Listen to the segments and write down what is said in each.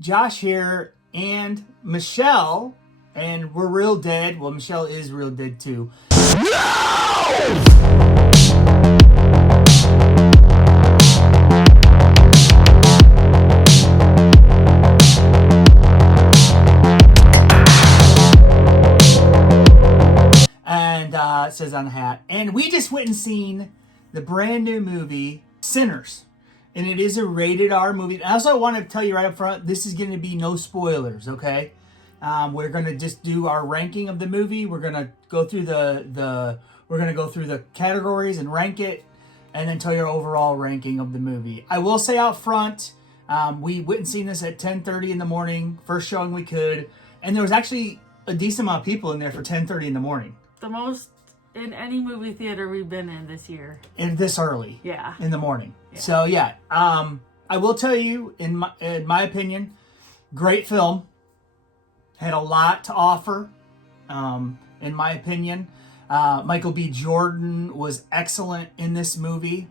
Josh here and Michelle, and we're real dead. Well, Michelle is real dead too. And it says on the hat. And we just went and seen the brand new movie, Sinners. And it is a rated R movie. I also want to tell you right up front, this is going to be no spoilers, okay? We're going to just do our ranking of the movie. We're going to go through the categories and rank it, and then tell you our overall ranking of the movie. I will say out front, we went and seen this at 10:30 in the morning, first showing we could, and there was actually a decent amount of people in there for 10:30 in the morning. The most in any movie theater we've been in this year. And this early. Yeah. In the morning. Yeah. So yeah, I will tell you, in my opinion, great film. Had a lot to offer, in my opinion. Michael B. Jordan was excellent in this movie.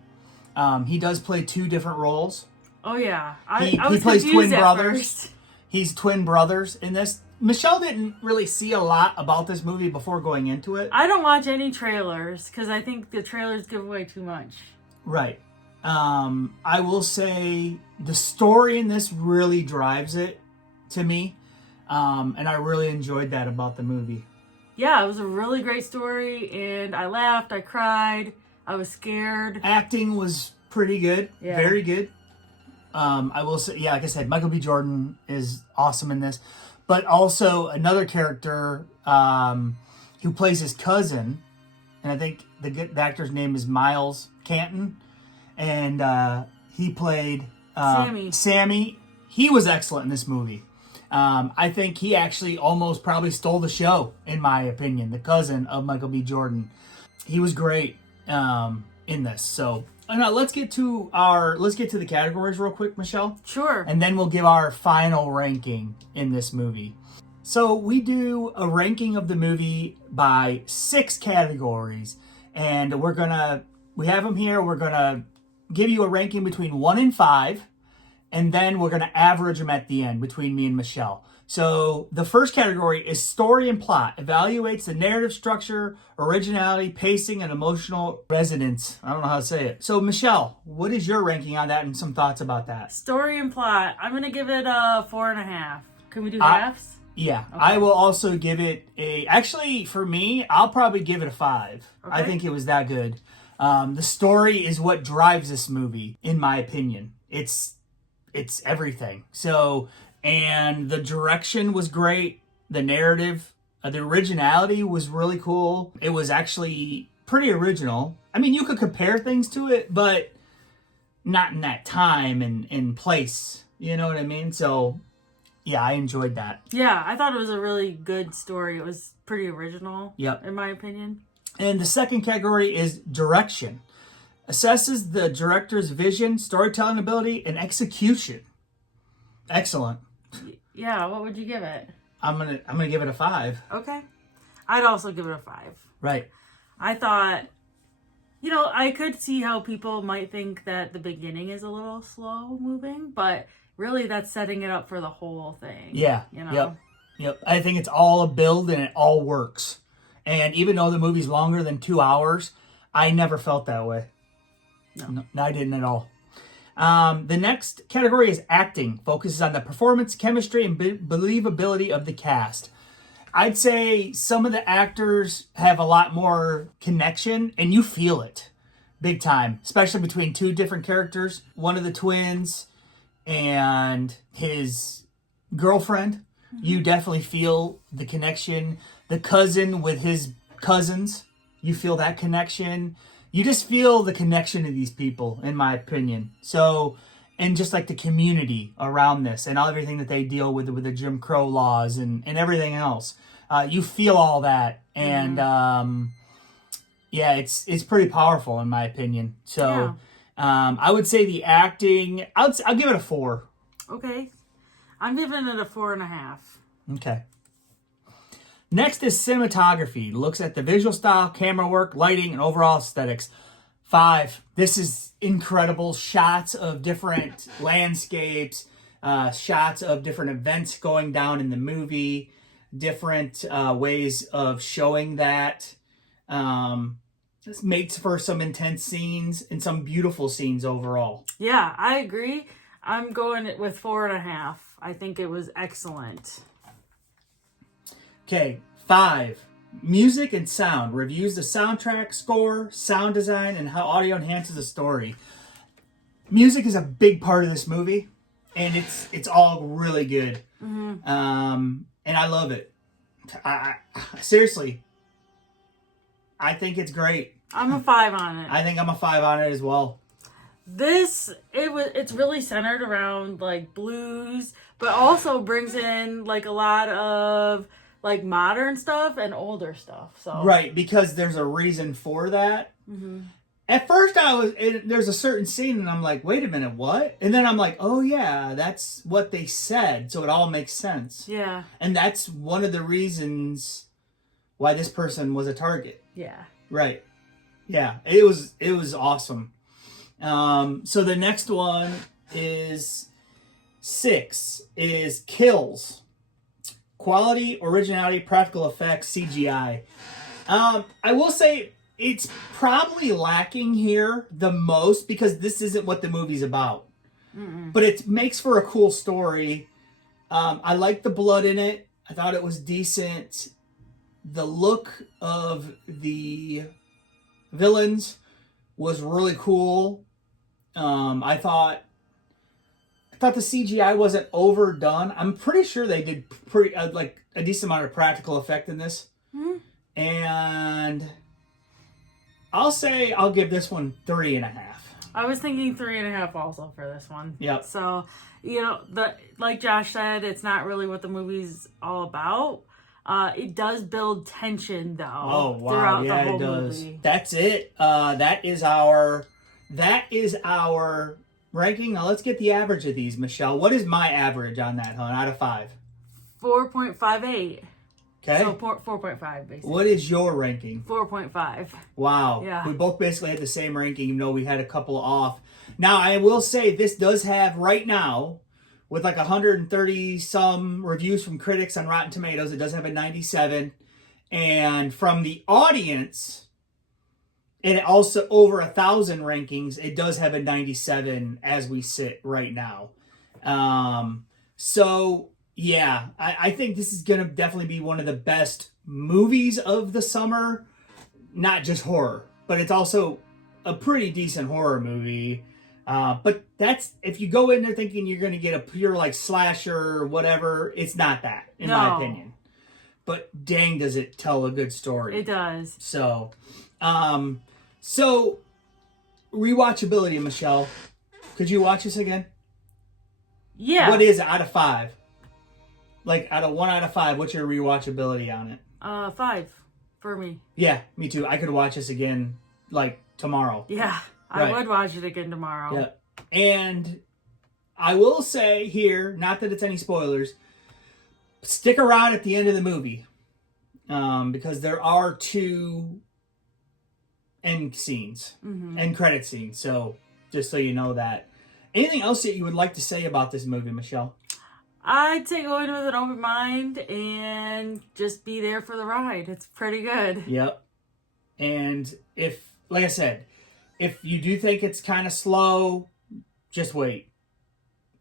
He does play two different roles. Oh yeah, He plays twin brothers. He's twin brothers in this. Michelle didn't really see a lot about this movie before going into it. I don't watch any trailers because I think the trailers give away too much. Right. I will say the story in this really drives it to me. And I really enjoyed that about the movie. Yeah, it was a really great story, and I laughed, I cried, I was scared. Acting was pretty good. Yeah. Very good. I will say, yeah, like I said, Michael B. Jordan is awesome in this. But also another character who plays his cousin, and I think the actor's name is Miles Canton, and he played Sammy. He was excellent in this movie. I think he actually almost probably stole the show, in my opinion. The cousin of Michael B. Jordan, he was great in this. So now let's get to the categories real quick, Michelle. Sure. And then we'll give our final ranking in this movie. So we do a ranking of the movie by 6 categories, and we have them here. We're gonna give you a ranking between 1 and 5. And then we're going to average them at the end between me and Michelle. So the first category is story and plot. Evaluates the narrative structure, originality, pacing, and emotional resonance. I don't know how to say it. So Michelle, what is your ranking on that and some thoughts about that? Story and plot. I'm going to give it a 4.5. Can we do halves? Yeah. Okay. I will also give it actually for me, I'll probably give it a 5. Okay. I think it was that good. The story is what drives this movie, in my opinion. It's everything. So, and the direction was great. The narrative, the originality was really cool. It was actually pretty original. I mean, you could compare things to it, but not in that time and place. You know what I mean? So, yeah, I enjoyed that. Yeah, I thought it was a really good story. It was pretty original, Yep. in my opinion. And the second category is direction. Assesses the director's vision, storytelling ability, and execution. Excellent. Yeah, what would you give it? I'm gonna give it a 5. Okay. I'd also give it a 5. Right. I thought, I could see how people might think that the beginning is a little slow moving, but really that's setting it up for the whole thing. Yeah. You know? Yep. I think it's all a build and it all works. And even though the movie's longer than 2 hours, I never felt that way. No, I didn't at all. The next category is acting. Focuses on the performance, chemistry, and believability of the cast. I'd say some of the actors have a lot more connection, and you feel it big time, especially between 2 different characters. One of the twins and his girlfriend. Mm-hmm. You definitely feel the connection. The cousin with his cousins, you feel that connection. You just feel the connection to these people, in my opinion. So, and just like the community around this and everything that they deal with the Jim Crow laws and everything else. You feel all that. And, yeah, it's pretty powerful, in my opinion. So, I would say the acting, I'll give it a 4. Okay. I'm giving it a 4.5. Okay. Next is cinematography. Looks at the visual style, camera work, lighting, and overall aesthetics. 5. This is incredible shots of different landscapes, shots of different events going down in the movie, different ways of showing that. This makes for some intense scenes and some beautiful scenes overall. Yeah, I agree. I'm going with 4.5. I think it was excellent. Okay, 5. Music and sound. Reviews the soundtrack, score, sound design, and how audio enhances a story. Music is a big part of this movie, and it's all really good. And I love it. I seriously, I think it's great. I'm a 5 on it. I think I'm a 5 on it as well. It's really centered around like blues, but also brings in like a lot of like modern stuff and older stuff. So Right, because there's a reason for that. At first, there's a certain scene, and I'm like, wait a minute, what? And then I'm like, oh yeah, that's what they said, so it all makes sense. Yeah. And that's one of the reasons why this person was a target. Yeah. Right. Yeah, it was awesome. So the next one is 6 is Kills. Quality, originality, practical effects, CGI. I will say it's probably lacking here the most because this isn't what the movie's about. But it makes for a cool story. I like the blood in it. I thought it was decent. The look of the villains was really cool. I thought the CGI wasn't overdone. I'm pretty sure they did pretty like a decent amount of practical effect in this. And I'll give this one 3.5. I was thinking 3.5 also for this one. Yep. So, like Josh said, it's not really what the movie's all about. It does build tension though. Oh wow, throughout yeah, the whole it does. movie. That's it. That is our ranking. Now let's get the average of these, Michelle. What is my average on that, hon? Out of 5. 4.58. Okay. So 4.5 basically. What is your ranking? 4.5. Wow. Yeah. We both basically had the same ranking, even though we had a couple off. Now, I will say this does have, right now, with like 130 some reviews from critics on Rotten Tomatoes, it does have a 97. And from the audience, and also over 1,000 rankings, it does have a 97 as we sit right now. So, yeah, I think this is going to definitely be one of the best movies of the summer. Not just horror, but it's also a pretty decent horror movie. But that's, if you go in there thinking you're going to get a pure like slasher or whatever, it's not that, in my opinion. But dang, does it tell a good story. It does. So rewatchability, Michelle. Could you watch this again? Yeah. What is it out of 5? Like, out of 1 out of 5, what's your rewatchability on it? 5 for me. Yeah, me too. I could watch this again, like, tomorrow. Yeah, Right. I would watch it again tomorrow. Yeah. And I will say here, not that it's any spoilers, stick around at the end of the movie. Because there are 2 end scenes, end credit scenes. So, just so you know that. Anything else that you would like to say about this movie, Michelle? I'd say go in with an open mind and just be there for the ride. It's pretty good. Yep. And if, like I said, if you do think it's kind of slow, just wait.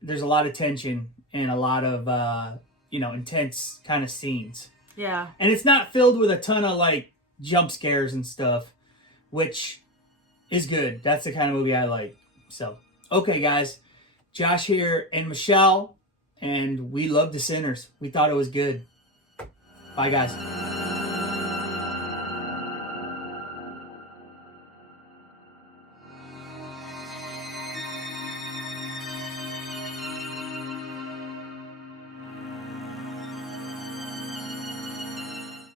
There's a lot of tension and a lot of, intense kind of scenes. Yeah. And it's not filled with a ton of, like, jump scares and stuff, which is good. That's the kind of movie I like. So, okay, guys. Josh here and Michelle. And we love The Sinners. We thought it was good. Bye, guys.